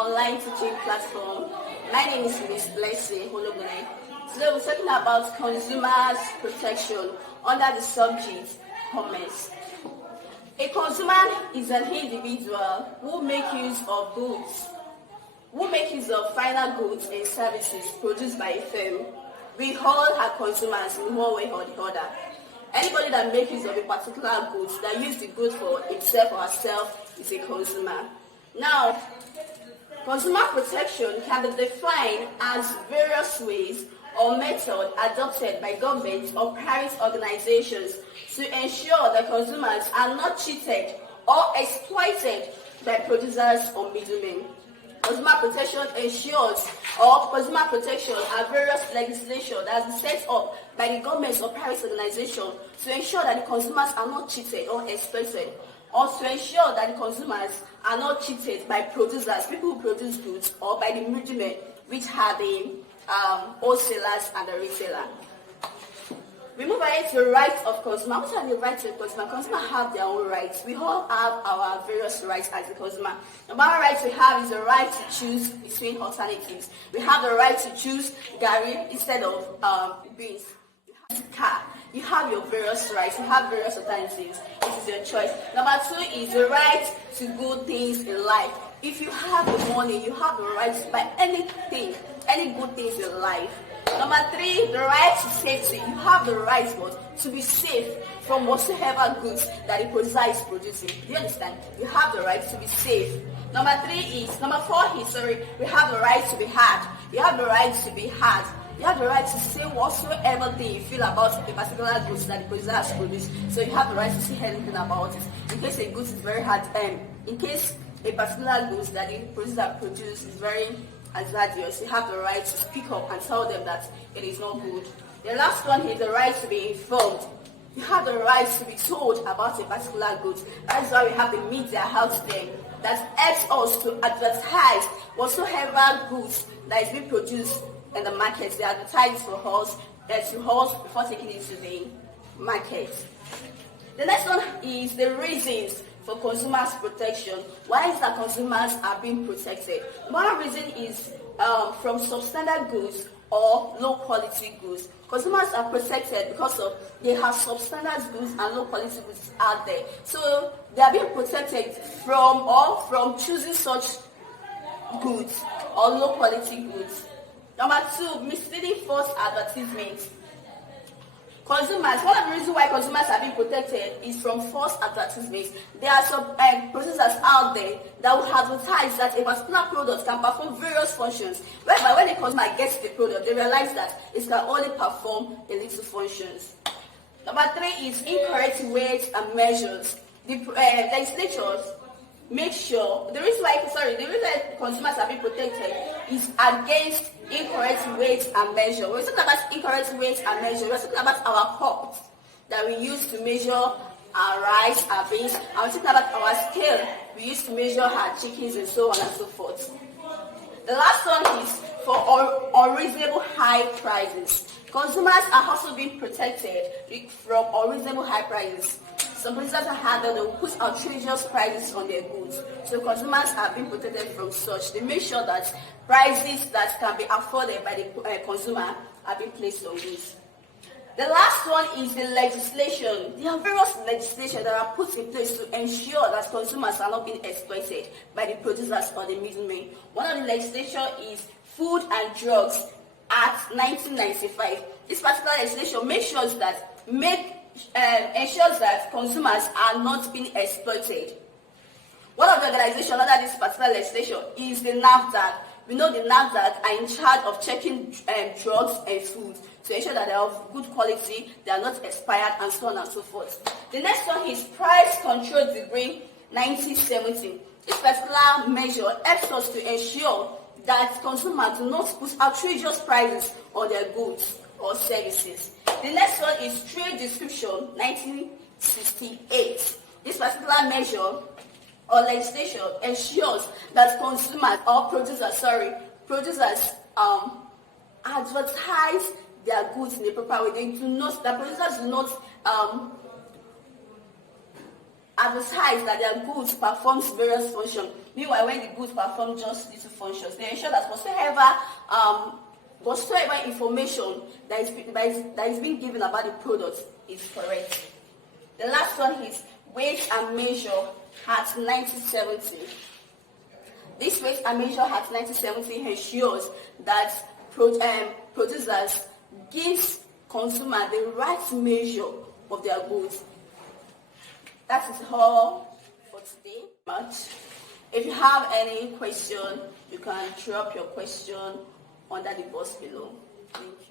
online teaching platform. My name is Miss Blessing Hologune. Today we're talking about consumers protection under the subject commerce. A consumer is an individual who makes use of final goods and services produced by a firm. We all are consumers in one way or the other. Anybody that makes use of a particular goods, that uses the goods for himself or herself, is a consumer. Now, consumer protection can be defined as various ways or methods adopted by government or private organizations to ensure that consumers are not cheated or exploited by producers or middlemen. Consumer protection ensures, or consumer protection are various legislation that has been set up by the government or private organization to ensure that the consumers are not cheated or exploited, or to ensure that the consumers are not cheated by producers, people who produce goods, or by the middlemen, which are the wholesalers and the retailer. We move ahead to the rights of consumer. What are the rights of consumer? Consumers have their own rights. We all have our various rights as a consumer. Number one right we have is the right to choose between alternatives. We have the right to choose gari instead of beans. You have car. You have your various rights. You have various alternatives. It is your choice. Number two is the right to good things in life. If you have the money, you have the right to buy anything, any good things in life. Number three, the right to safety. You have the right to be safe from whatsoever goods that the producer is producing. Do you understand? You have the right to be safe. Number four is, we have the right to be heard. You have the right to be heard. You have the right to say whatsoever thing you feel about a particular goods that the producer has produced. So you have the right to say anything about it. In case a goods is very hard, in case a particular goods that the producer produced is very hazardous, you have the right to speak up and tell them that it is not good. The last one is the right to be informed. You have the right to be told about a particular goods. That is why we have the media out there that helps us to advertise whatsoever goods that is being produced in the market. They advertise for us, before taking it to the market. The next one is the reasons for consumers protection. Why is that consumers are being protected? One reason is from substandard goods or low quality goods. Consumers are protected because of they have substandard goods and low quality goods out there. So they are being protected from choosing such goods or low quality goods. Number two, misleading false advertisements. One of the reasons why consumers are being protected is from false advertisements. There are some producers out there that will advertise that a particular product can perform various functions, whereby when the consumer gets the product, they realize that it can only perform a little functions. Number three is incorrect weights and measures. The legislatures make sure the reason why consumers are being protected is against incorrect weights and measure. When we talk about incorrect weights and measure, we're talking about our cups that we use to measure our rice, our beans, and we're talking about our scale we use to measure our chickens and so on and so forth. The last one is for unreasonable high prices. Consumers are also being protected from unreasonable high prices. Some producers have had that they will put outrageous prices on their goods. So consumers are being protected from such. They make sure that prices that can be afforded by the consumer are being placed on goods. The last one is the legislation. There are various legislation that are put in place to ensure that consumers are not being exploited by the producers or the middlemen. One of the legislation is Food and Drugs Act 1995. This particular legislation ensures that consumers are not being exploited. One of the organizations under this particular legislation is the NAFDAC. We know the NAFDAC are in charge of checking drugs and food to ensure that they are of good quality, they are not expired, and so on and so forth. The next one is Price Control Decree 1970. This particular measure helps us to ensure that consumers do not put outrageous prices on their goods or services. The next one is Trade Description 1968. This particular measure or legislation ensures that consumers or producers advertise their goods in a proper way. The producers do not advertise that their goods performs various functions. Meanwhile, when the goods perform just little functions, they ensure that whatsoever information that is being given about the product is correct. The last one is weight and measure at 90/70. This weight and measure at 90/70 ensures that producers gives consumer the right measure of their goods. That is all for today. If you have any question, you can drop your question under the box below. Thank you.